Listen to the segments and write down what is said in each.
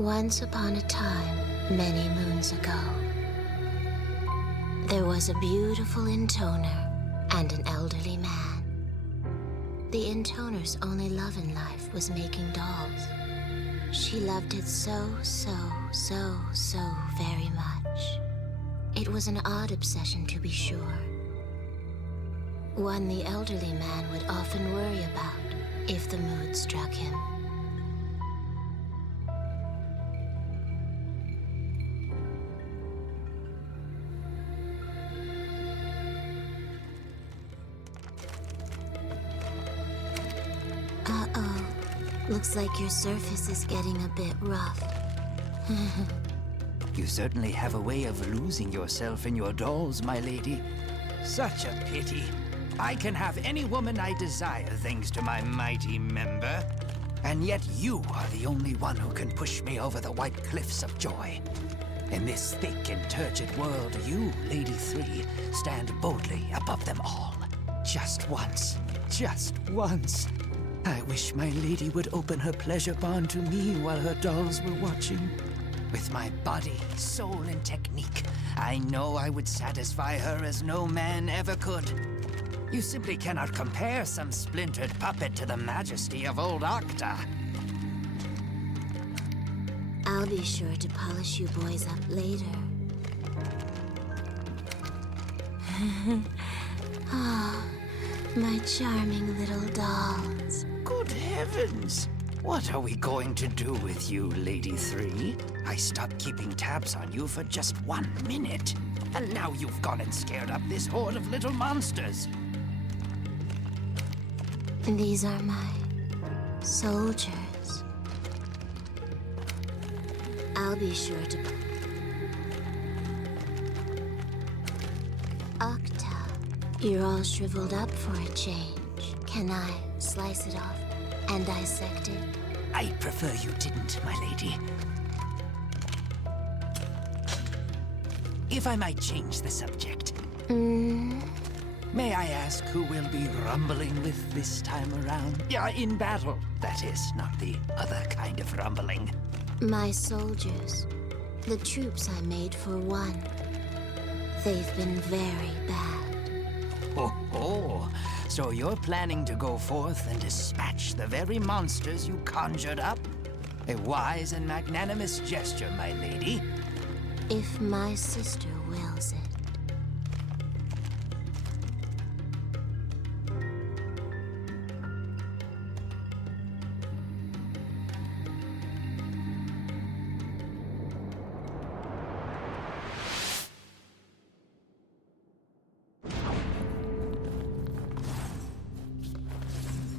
Once upon a time, many moons ago, there was a beautiful intoner and an elderly man. The intoner's only love in life was making dolls. She loved it so very much. It was an odd obsession, to be sure. One the elderly man would often worry about if the mood struck him. Uh-oh. Looks like your surface is getting a bit rough. You certainly have a way of losing yourself in your dolls, my lady. Such a pity. I can have any woman I desire thanks to my mighty member. And yet you are the only one who can push me over the white cliffs of joy. In this thick and turgid world, you, Lady 3, stand boldly above them all. Just once. I wish my lady would open her pleasure barn to me while her dolls were watching. With my body, soul, and technique, I know I would satisfy her as no man ever could. You simply cannot compare some splintered puppet to the majesty of old Octa. I'll be sure to polish you boys up later. Ah, my charming little dolls. Good heavens! What are we going to do with you, Lady 3? I stopped keeping tabs on you for just 1 minute. And now you've gone and scared up this horde of little monsters. These are my soldiers. I'll be sure to... Octa, you're all shriveled up for a change. Can I slice it off and dissect it? I'd prefer you didn't, my lady. If I might change the subject. May I ask who we'll be rumbling with this time around? Yeah, in battle, that is, not the other kind of rumbling. My soldiers. The troops I made for one. They've been very bad. Oh, so you're planning to go forth and dispatch the very monsters you conjured up? A wise and magnanimous gesture, my lady. If my sister wills it.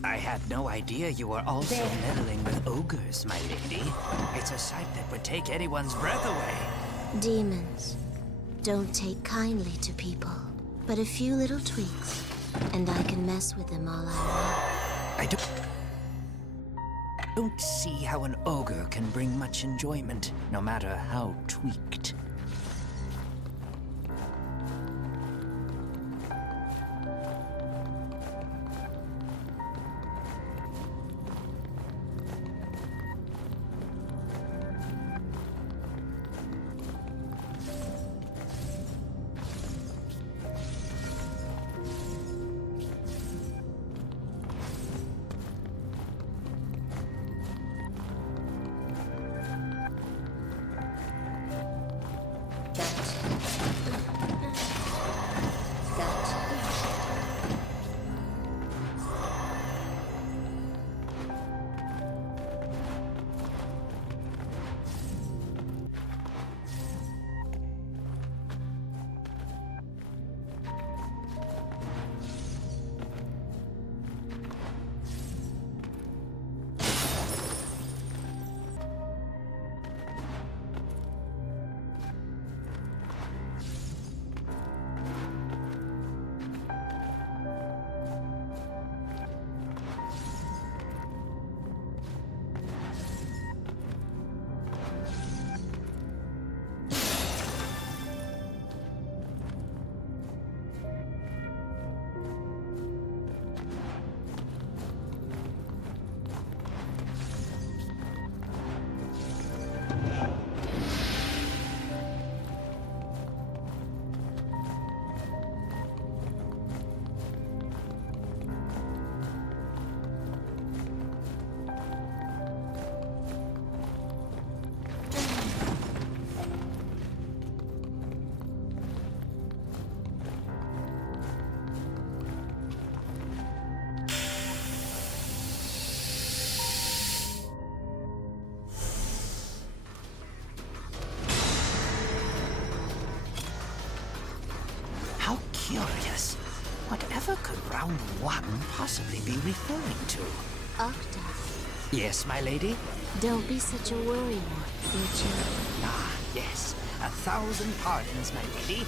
I had no idea you were also meddling with ogres, my lady. It's a sight that would take anyone's breath away. Demons don't take kindly to people, but a few little tweaks, and I can mess with them all I I don't see how an ogre can bring much enjoyment, no matter how tweaked. curious. Whatever could round one possibly be referring to? Octa, Yes, my lady? don't be such a worrywart, would you? Ah, yes. 1,000 pardons, my lady.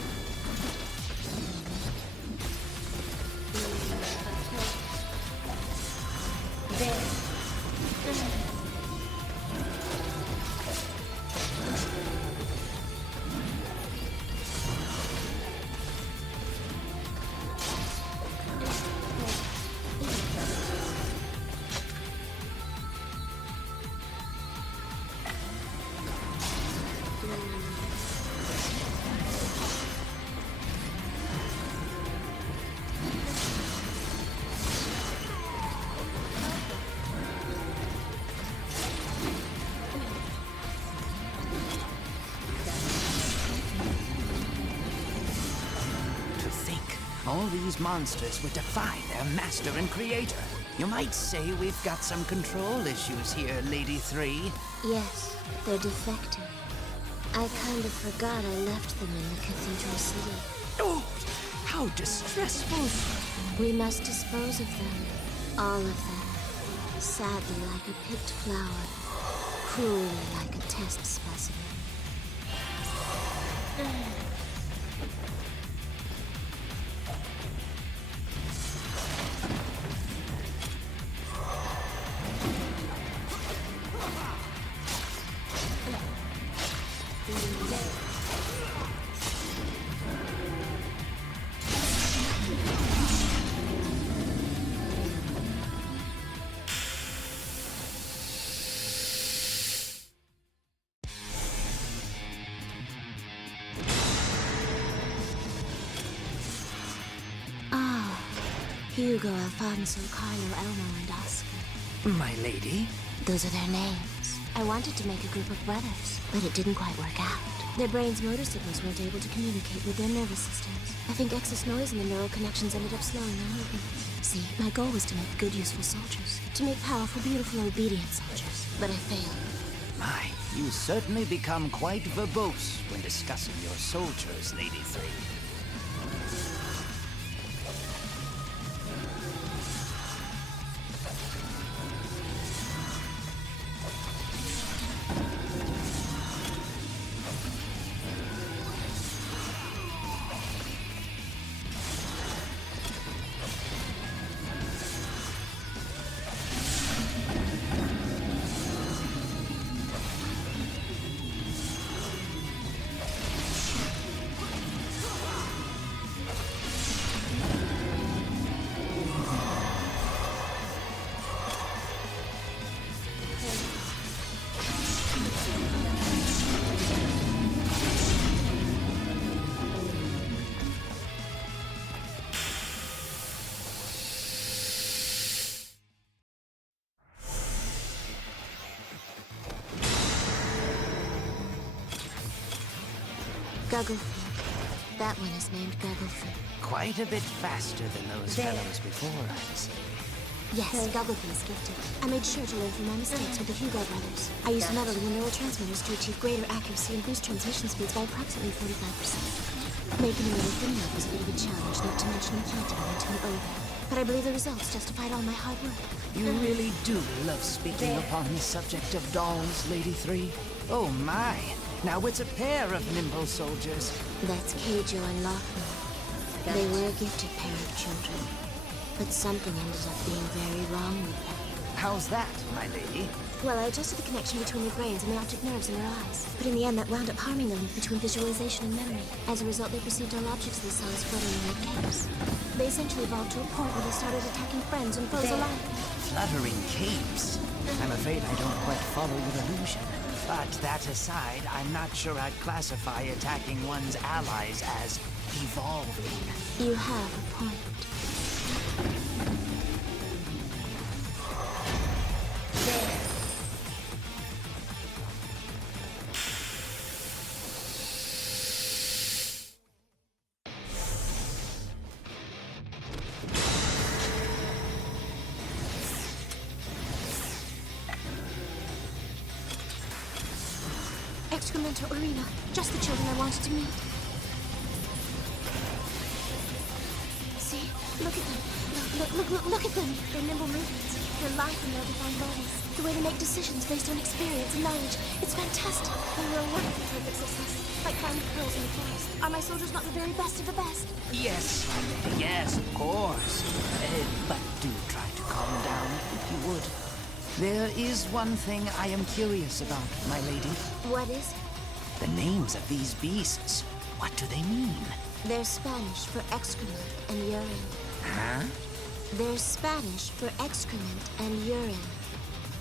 All these monsters would defy their master and creator. You might say we've got some control issues here, Lady 3. Yes, they're defective. I kind of forgot I left them in the Cathedral City. Oh, how distressful. We must dispose of them. All of them. Sadly like a picked flower. Cruelly like a test specimen. Hugo, Alfonso, Carlo, Elmo, and Oscar. My lady? Those are their names. I wanted to make a group of brothers, but it didn't quite work out. Their brains' motor signals weren't able to communicate with their nervous systems. I think excess noise in the neural connections ended up slowing their movements. See, my goal was to make good, useful soldiers. To make powerful, beautiful, obedient soldiers. But I failed. My, you certainly become quite verbose when discussing your soldiers, Lady 3. Gugglefeet. That one is named Gugglefeet. Quite a bit faster than those fellows before, I'd say. Yes, Gugglefeet is gifted. I made sure to learn from my mistakes with the Hugo brothers. I used metal in the neurotransmitters to achieve greater accuracy and boost transmission speeds by approximately 45%. Making a little thin was a bit of a challenge, not to mention implanting it into an ovum. But I believe the results justified all my hard work. You really do love speaking upon the subject of dolls, Lady 3. Oh my! Now it's a pair of nimble soldiers. That's Keijo and Lochner. They were a gifted pair of children. But something ended up being very wrong with them. How's that, my lady? Well, I adjusted the connection between their brains and the optic nerves in their eyes. But in the end, that wound up harming the link between visualization and memory. As a result, they perceived all objects they saw as fluttering like capes. They essentially evolved to a point where they started attacking friends and foes alike. Fluttering capes? I'm afraid I don't quite follow your illusion. But that aside, I'm not sure I'd classify attacking one's allies as evolving. You have a point. Excremento Arena. Just the children I wanted to meet. Look at them! Their nimble movements, their life and their defined bodies, the way they make decisions based on experience and knowledge. It's fantastic. They will work for perfect success, like finding pearls in the forest. Are my soldiers not the very best of the best? Yes, my lady, yes, of course. But do try to calm down, if you would. There is one thing I am curious about, my lady. What is it? The names of these beasts. What do they mean? They're Spanish for excrement and urine. Huh? They're Spanish for excrement and urine.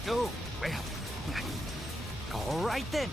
Oh, well. All right then.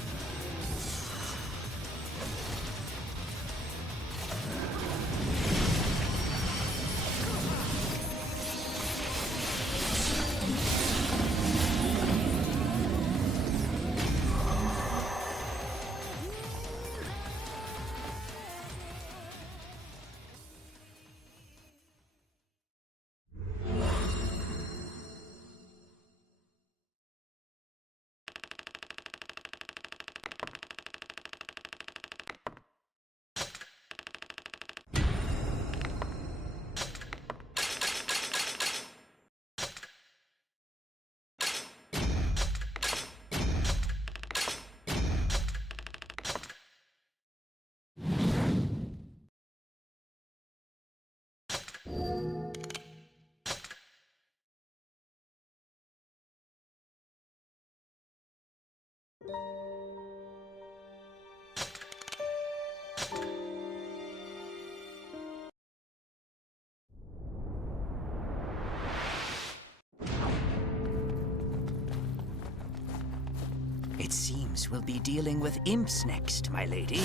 It seems we'll be dealing with imps next, my lady.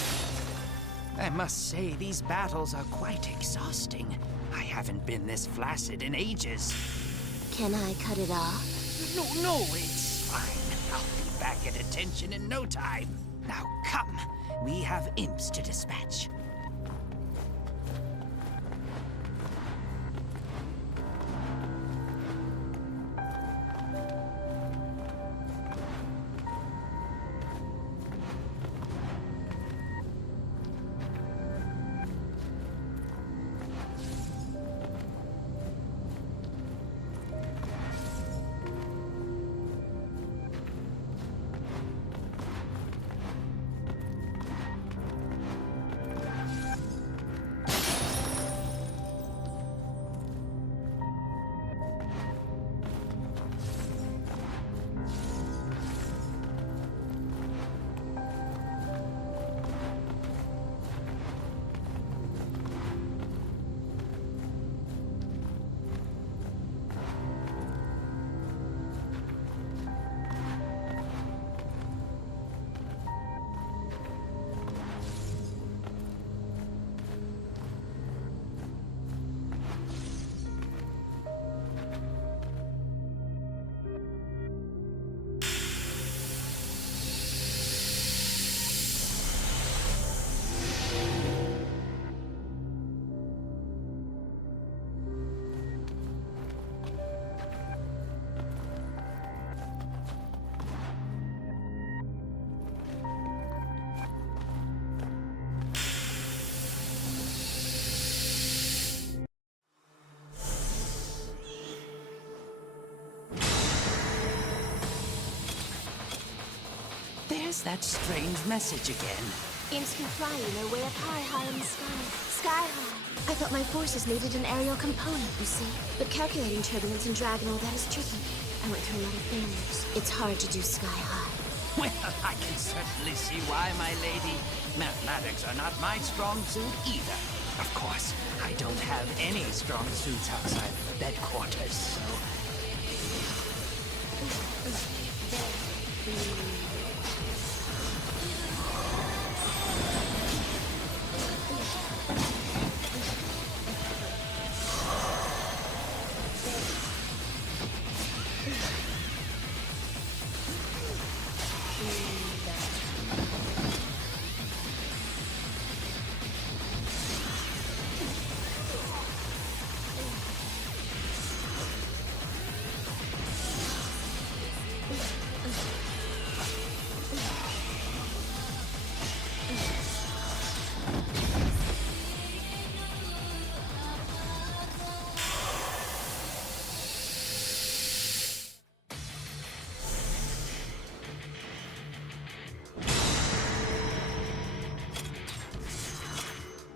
I must say, these battles are quite exhausting. I haven't been this flaccid in ages. Can I cut it off? No, it's fine. I'll be back at attention in no time. Now come, we have imps to dispatch. There's that strange message again. Imps can fly in their way up high in the sky. Sky high. I thought my forces needed an aerial component, you see. But calculating turbulence and drag and all that is tricky. I went through a lot of failures. It's hard to do sky high. Well, I can certainly see why, my lady. Mathematics are not my strong suit either. Of course, I don't have any strong suits outside the bed quarters, so...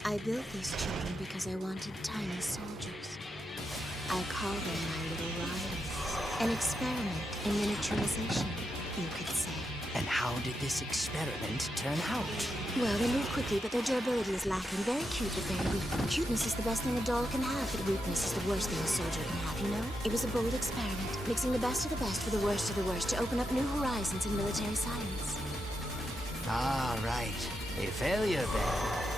I built these children because I wanted tiny soldiers. I call them my little rivals. An experiment in miniaturization, you could say. And how did this experiment turn out? Well, they move quickly, but their durability is lacking. Very cute, but very weak. Cuteness is the best thing a doll can have, but weakness is the worst thing a soldier can have, you know? It was a bold experiment, mixing the best of the best for the worst of the worst to open up new horizons in military science. Ah, right. A failure then.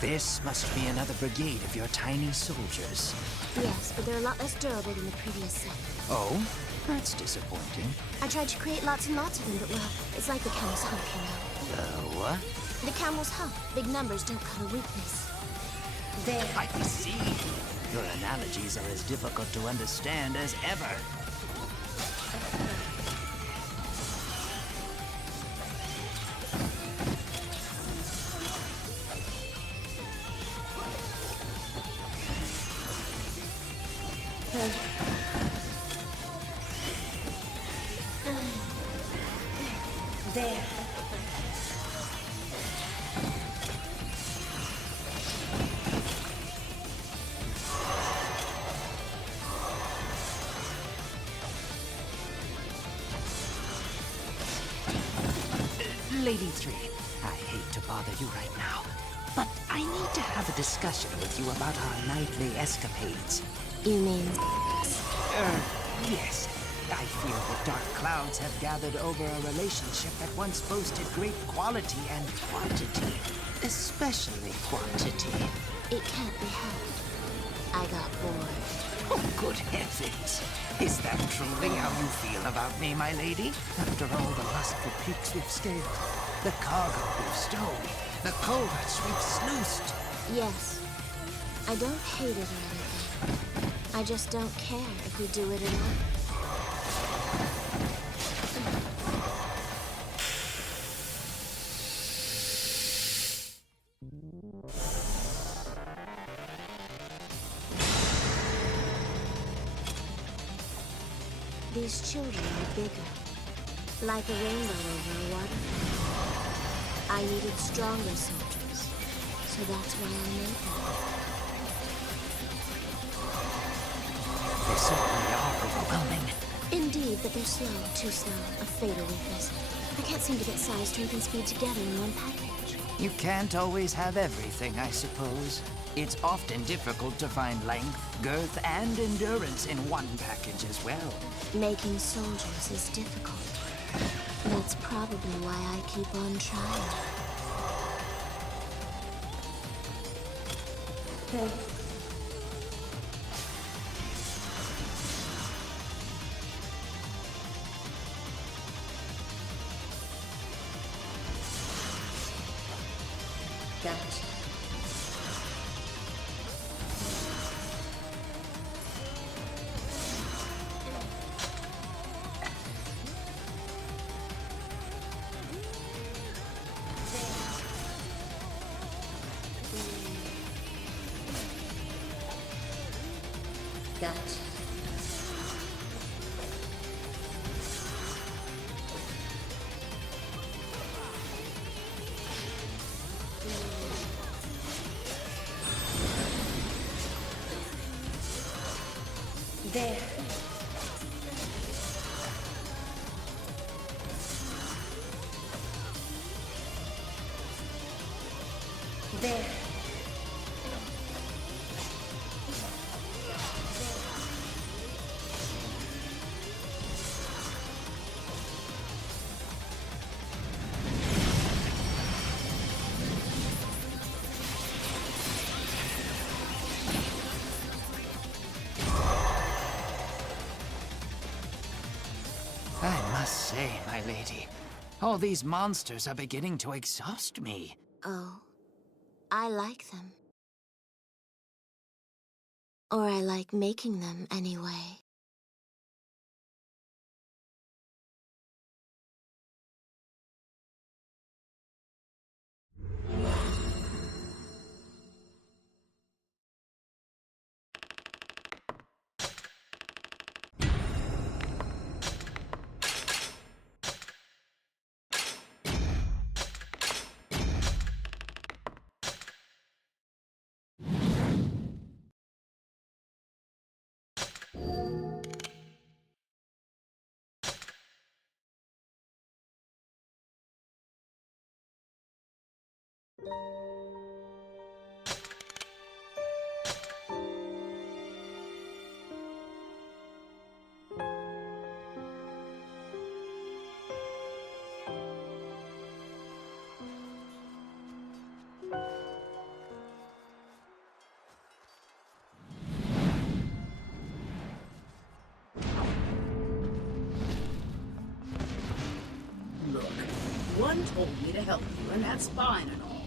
This must be another brigade of your tiny soldiers. Yes, but they're a lot less durable than the previous set. Oh? That's disappointing. I tried to create lots and lots of them, but well, it's like the camel's hump, you know. What? The camel's hump. Big numbers don't cover weakness. There. I see. Your analogies are as difficult to understand as ever. There. Lady 3, I hate to bother you right now, but I need to have a discussion with you about our nightly escapades. You mean... Yes. I fear that dark clouds have gathered over a relationship that once boasted great quality and quantity. Especially quantity. It can't be helped. I got bored. Oh, good heavens. Is that truly how you feel about me, my lady? After all the lustful peaks we've scaled, the cargo we've stowed, the culverts we've sluiced. Yes. I don't hate it or anything. I just don't care if we do it or not. These children are bigger, like a rainbow over a waterfall. I needed stronger soldiers, so that's why I made them. They certainly are overwhelming. Indeed, but they're slow, too slow, a fatal weakness. I can't seem to get size, strength, and speed together in one package. You can't always have everything, I suppose. It's often difficult to find length, girth, and endurance in one package as well. Making soldiers is difficult. That's probably why I keep on trying. Gotcha. Gotcha. There. There. I must say, my lady, all these monsters are beginning to exhaust me. Oh, I like them. Or I like making them anyway. Look, one told me to help you, and that's fine and all.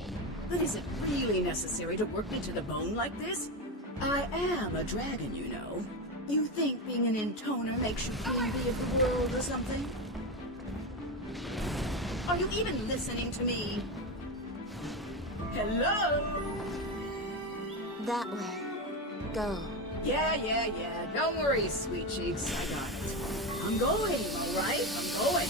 But is it really necessary to work me to the bone like this? I am a dragon, you know. You think being an intoner makes you envy of the world or something? Are you even listening to me? Hello? That way. Go. Yeah. Don't worry, sweet cheeks. I got it. I'm going, all right? I'm going.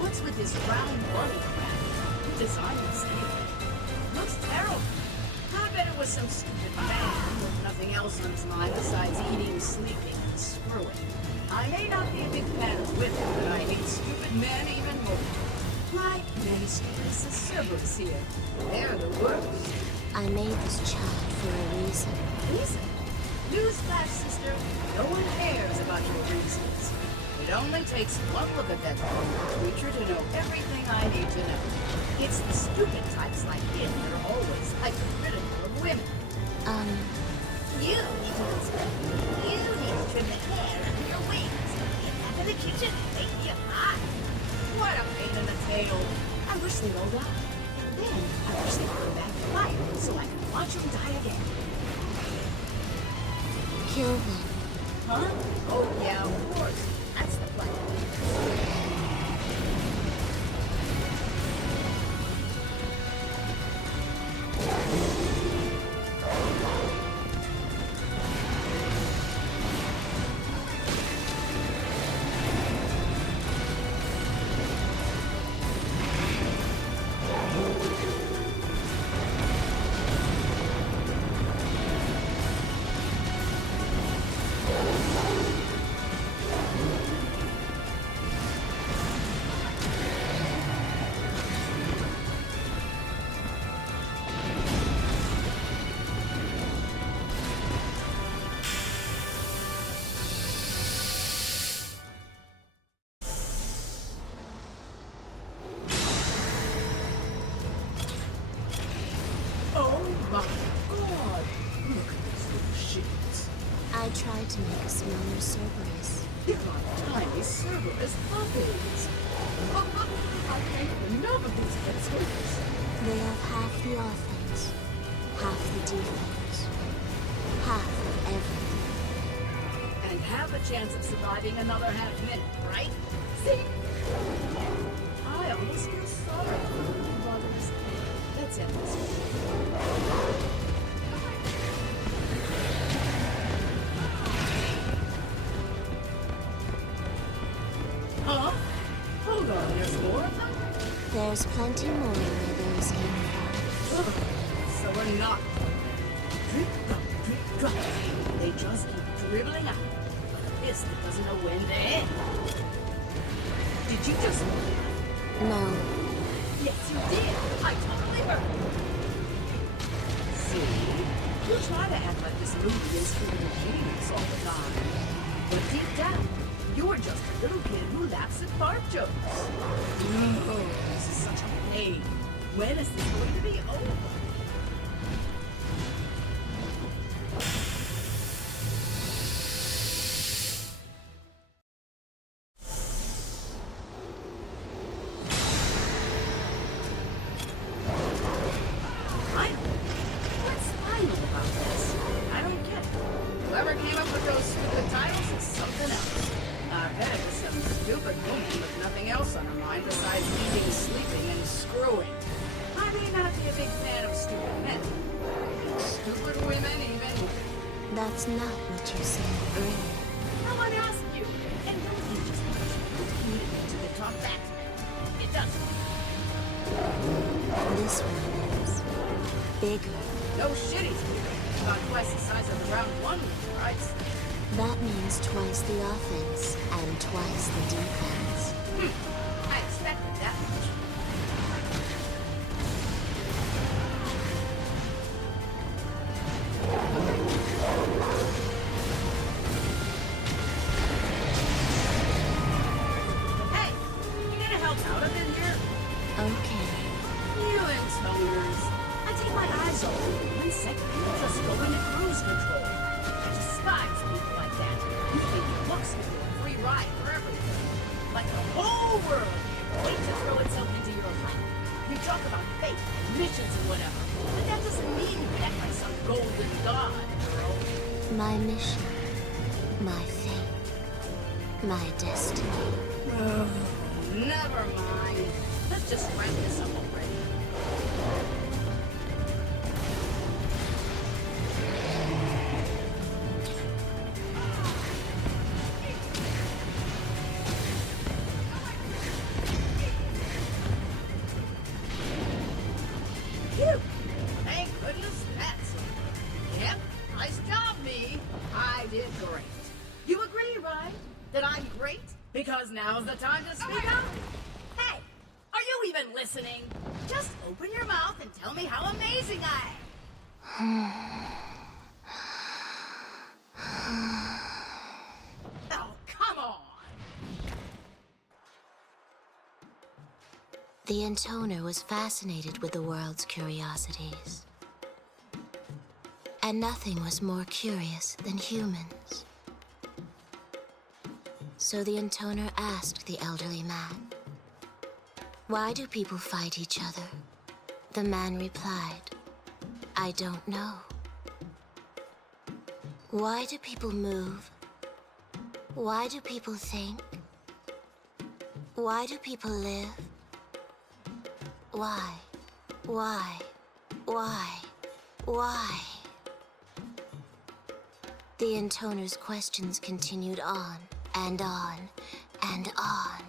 What's with this round bunny crap? Who designed this anyway? Looks terrible. I bet it was some stupid man with nothing else on his mind besides eating, sleeping, and screwing. I may not be a big fan of women, but I hate stupid men even more. Like Mistress Cerberus here. They're the worst. I made this child for a reason. Reason? Newsflash, sister. No one cares about your reasons. It only takes one look at that creature to know everything I need to know. It's the stupid types like him that are always hypercritical of women. You need to inspect. You need to trim the hair under your wings. Get back in the kitchen and make me a pie. What a pain in the tail. I wish they'd all die. Then I wish they'd come back to life so I can watch them die again. Kill them. Huh? Oh, yeah, of course. That's the plan. Oh my god! Look at these little shits. I tried to make a smaller Cerberus. They're like tiny Cerberus puppies. I can't get enough of these pencils. They have half the offense, half the defense, half of everything. And have a chance of surviving another half minute, right? See? I almost feel sorry for the little buggers. Let's end this. Huh? Hold on, there's more of them? There There's plenty more where those came from. So we're not. Drip, drop, drip, drop. They just keep dribbling out. A piss that doesn't know when to end. Did you just... No. Yes, you did. I totally heard. See? You try to act like this movie is for little genius all the time. But deep down, you were just a little kid who laughs at fart jokes. Oh, this is such a pain. When is this going to be over? That's not what you said earlier. No one asked you. And nobody just wants you to communicate to the top back. It doesn't. This one is bigger. No shit, he's bigger. About twice the size of the round one, right? That means twice the offense and twice the defense. I expected that much. Hey, you gonna help out a bit here? Okay. You intoners. I take my eyes off you. 1 second, you'll just go into cruise control. I despise people like that. You think your looks give you a free ride for everything. Like the whole world can't wait to throw itself into your lap. You talk about fate, missions and whatever, but that doesn't mean you act like some golden god, girl. My mission. My fate. My destiny. Never mind. Let's just wrap this up already. Phew! Thank goodness that's over. Yep, nice job, me. I did great. You agree, right? That I'm great? Because now's the time to speak up. Hey, are you even listening? Just open your mouth and tell me how amazing I am. Oh, come on. The intoner was fascinated with the world's curiosities. And nothing was more curious than humans. So the intoner asked the elderly man, "Why do people fight each other?" The man replied, "I don't know." Why do people move? Why do people think? Why do people live? Why? Why? Why? The intoner's questions continued on and on and on.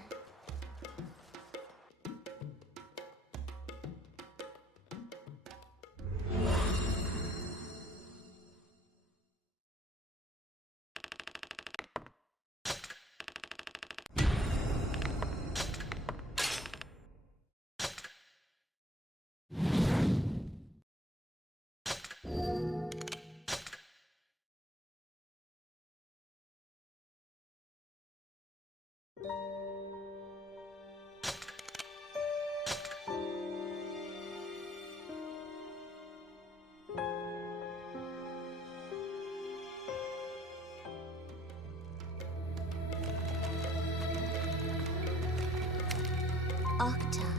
Octa,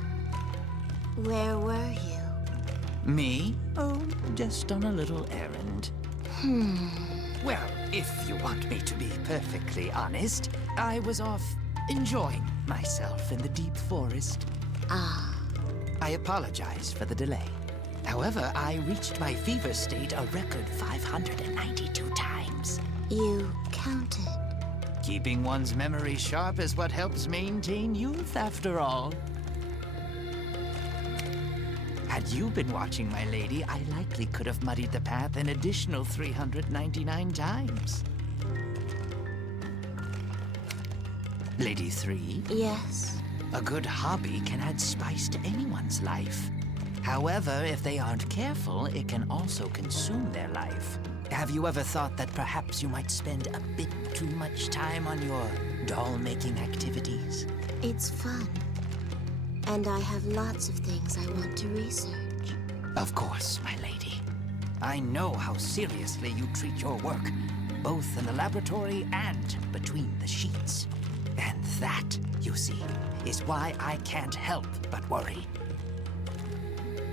where were you? Me? Oh, just on a little errand. Well, if you want me to be perfectly honest, I was off enjoying myself in the deep forest. Ah, I apologize for the delay. However, I reached my fever state a record 592 times. you counted. Keeping one's memory sharp is what helps maintain youth, after all. Had you been watching, my lady, I likely could have muddied the path an additional 399 times. Lady 3? Yes. A good hobby can add spice to anyone's life. However, if they aren't careful, it can also consume their life. Have you ever thought that perhaps you might spend a bit too much time on your doll-making activities? It's fun. And I have lots of things I want to research. Of course, my lady. I know how seriously you treat your work, both in the laboratory and between the sheets. And that, you see, is why I can't help but worry.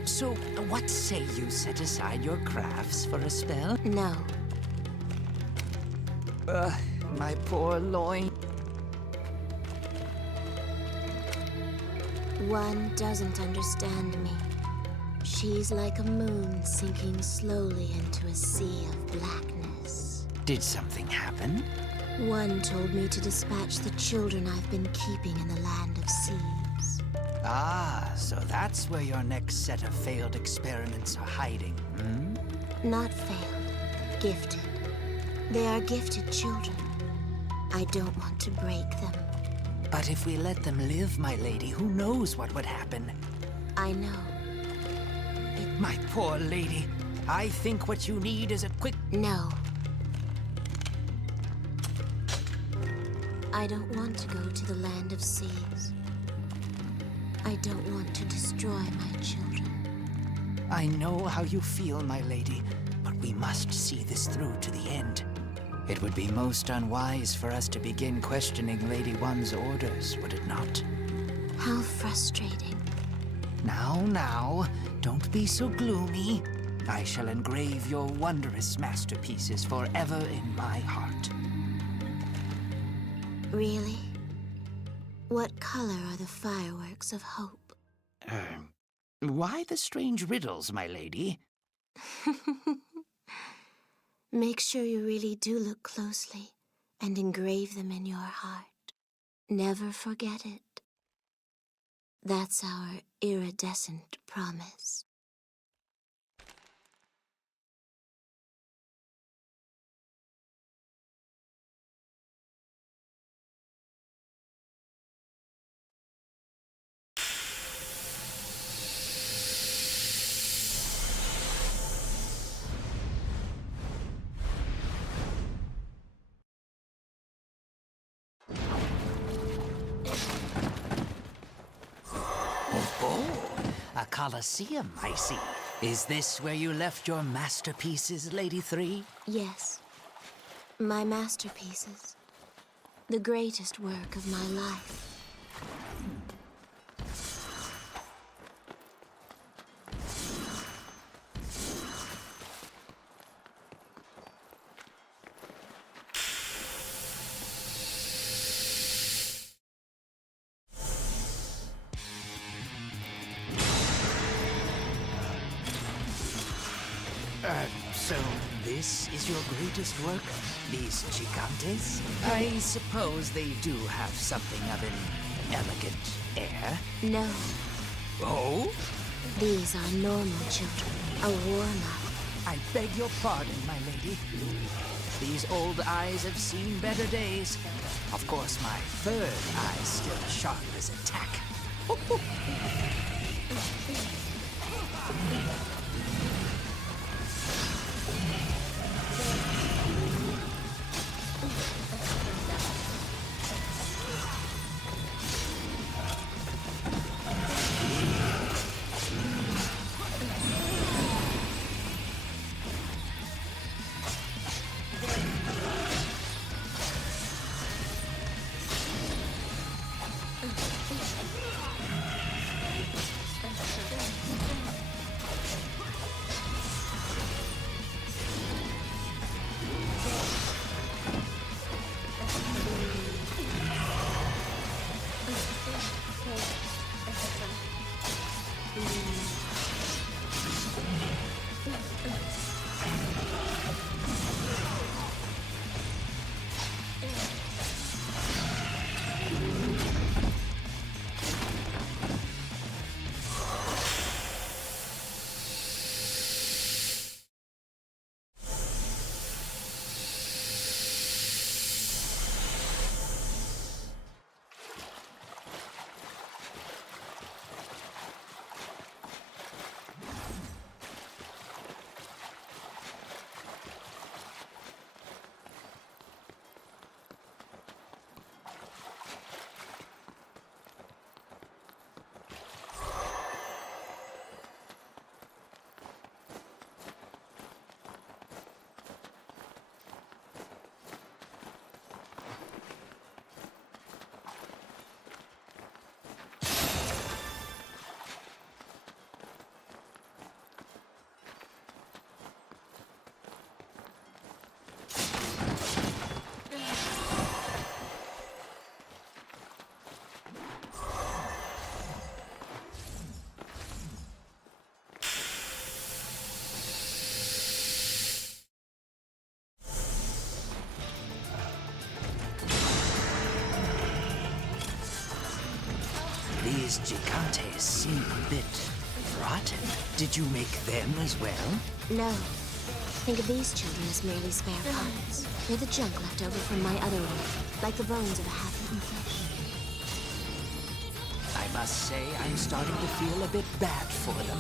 So, what say you set aside your crafts for a spell? No. My poor loin. One doesn't understand me. She's like a moon sinking slowly into a sea of blackness. Did something happen? One told me to dispatch the children I've been keeping in the land of seeds. Ah, so that's where your next set of failed experiments are hiding, hmm? Not failed. Gifted. They are gifted children. I don't want to break them. But if we let them live, my lady, who knows what would happen? I know. My poor lady, I think what you need is a quick... No. I don't want to go to the land of seeds. I don't want to destroy my children. I know how you feel, my lady, but we must see this through to the end. It would be most unwise for us to begin questioning Lady One's orders, would it not? How frustrating. Now, don't be so gloomy. I shall engrave your wondrous masterpieces forever in my heart. Really? What color are the fireworks of hope? Why the strange riddles, my lady? Make sure you really do look closely and engrave them in your heart. Never forget it. That's our iridescent promise. A coliseum, I see. Is this where you left your masterpieces, Lady 3? Yes. My masterpieces. The greatest work of my life. So this is your greatest work? These gigantes? I suppose they do have something of an elegant air. No, Oh? these are normal children. A warm-up. I beg your pardon, my lady. These old eyes have seen better days. Of course, my third eye's still sharp as a tack. These gigantes seem a bit rotten. Did you make them as well? No. Think of these children as merely spare parts. They're the junk left over from my other world, like the bones of a half-eaten fish. I must say, I'm starting to feel a bit bad for them.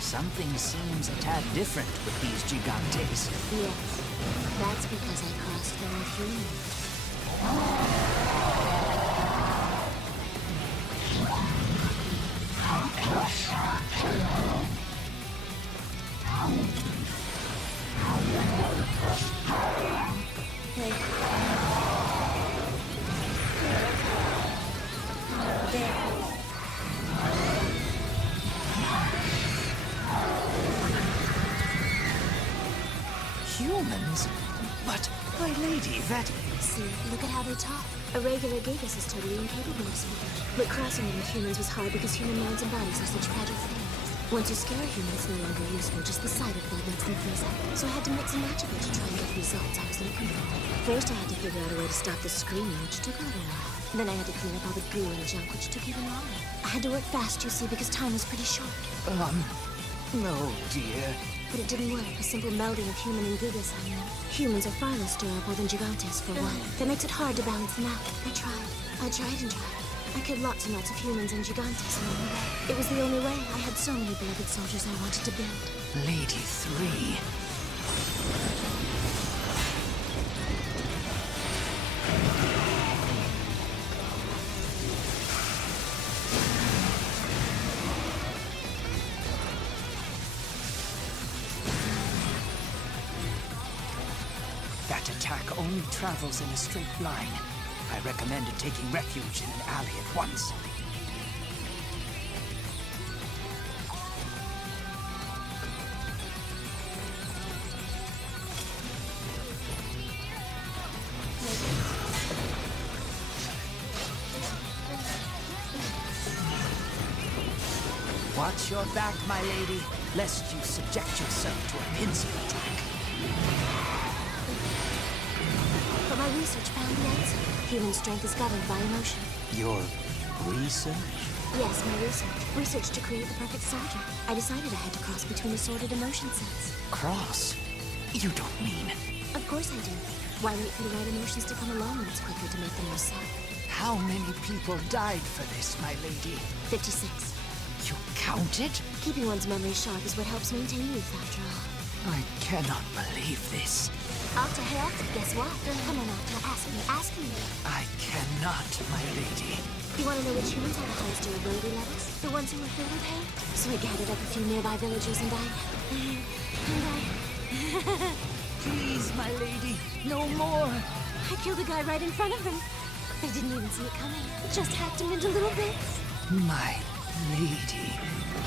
Something seems a tad different with these gigantes. Yes, that's because I crossed them with humans. Humans? But, my lady, that See, look at how they talk. A regular Gigas is totally incapable of speaking. But crossing them with humans was hard because human minds and bodies are such fragile things. Once you scare a human, it's no longer useful. Just the sight of blood makes them freeze up. So I had to mix and match a bit to try and get the results I was looking for. First, I had to figure out a way to stop the screaming, which took a little while. Then I had to clean up all the goo and junk, which took even longer. I had to work fast, you see, because time was pretty short. Oh dear. But it didn't work. A simple melding of human and Gigas, I know. Humans are far less durable than Gigantes, for one. That makes it hard to balance them out. I tried and tried. I killed lots and lots of humans and Gigantes along the way. It was the only way. I had so many beloved soldiers I wanted to build. Lady 3. That attack only travels in a straight line. I recommended taking refuge in an alley at once. Watch your back, my lady, lest you subject yourself to a pincer attack. But my research found the answer. Human strength is governed by emotion. Your research? Yes, my research. Research to create the perfect soldier. I decided I had to cross between assorted emotion sets. Cross? You don't mean... Of course I do. Why wait for the right emotions to come along when it's quicker to make them yourself? How many people died for this, my lady? 56. You counted? Keeping one's memory sharp is what helps maintain youth, after all. I cannot believe this. Octa, hey Octa, guess what? Come on, Octa, ask me. I cannot, my lady. You want to know which humans have the highest durability levels? The ones who were filled with hate? So I gathered up a few nearby villagers and I... Please, my lady, no more. I killed a guy right in front of them. They didn't even see it coming. Just hacked him into little bits. My lady.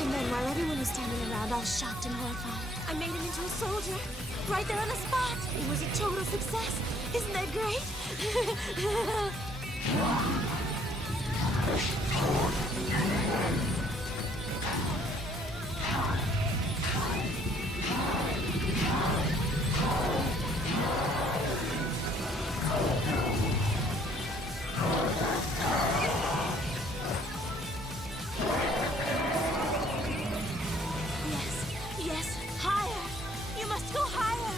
And then while everyone was standing around all shocked and horrified, I made him into a soldier. Right there on the spot. It was a total success. Isn't that great? Yes, higher. You must go higher.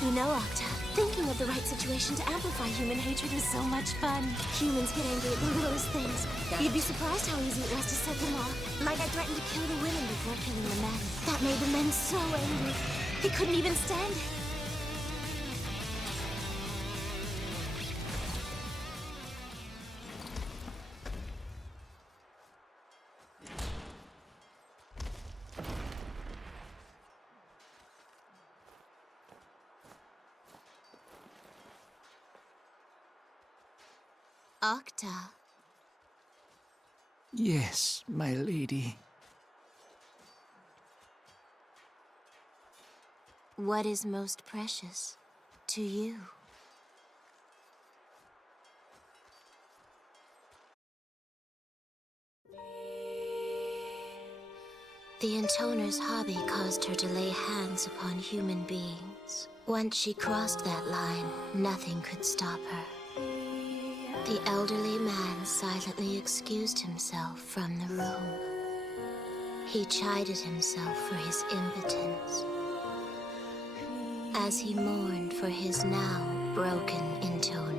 You know, Octa, thinking of the right situation to amplify human hatred is so much fun. Humans get angry at the littlest things. You'd be surprised how easy it was to set them off. Like I threatened to kill the women before killing the men. That made the men so angry. They couldn't even stand it. Octa. Yes, my lady. What is most precious to you? The intoner's hobby caused her to lay hands upon human beings. Once she crossed that line, nothing could stop her. The elderly man silently excused himself from the room. He chided himself for his impotence as he mourned for his now broken intoner.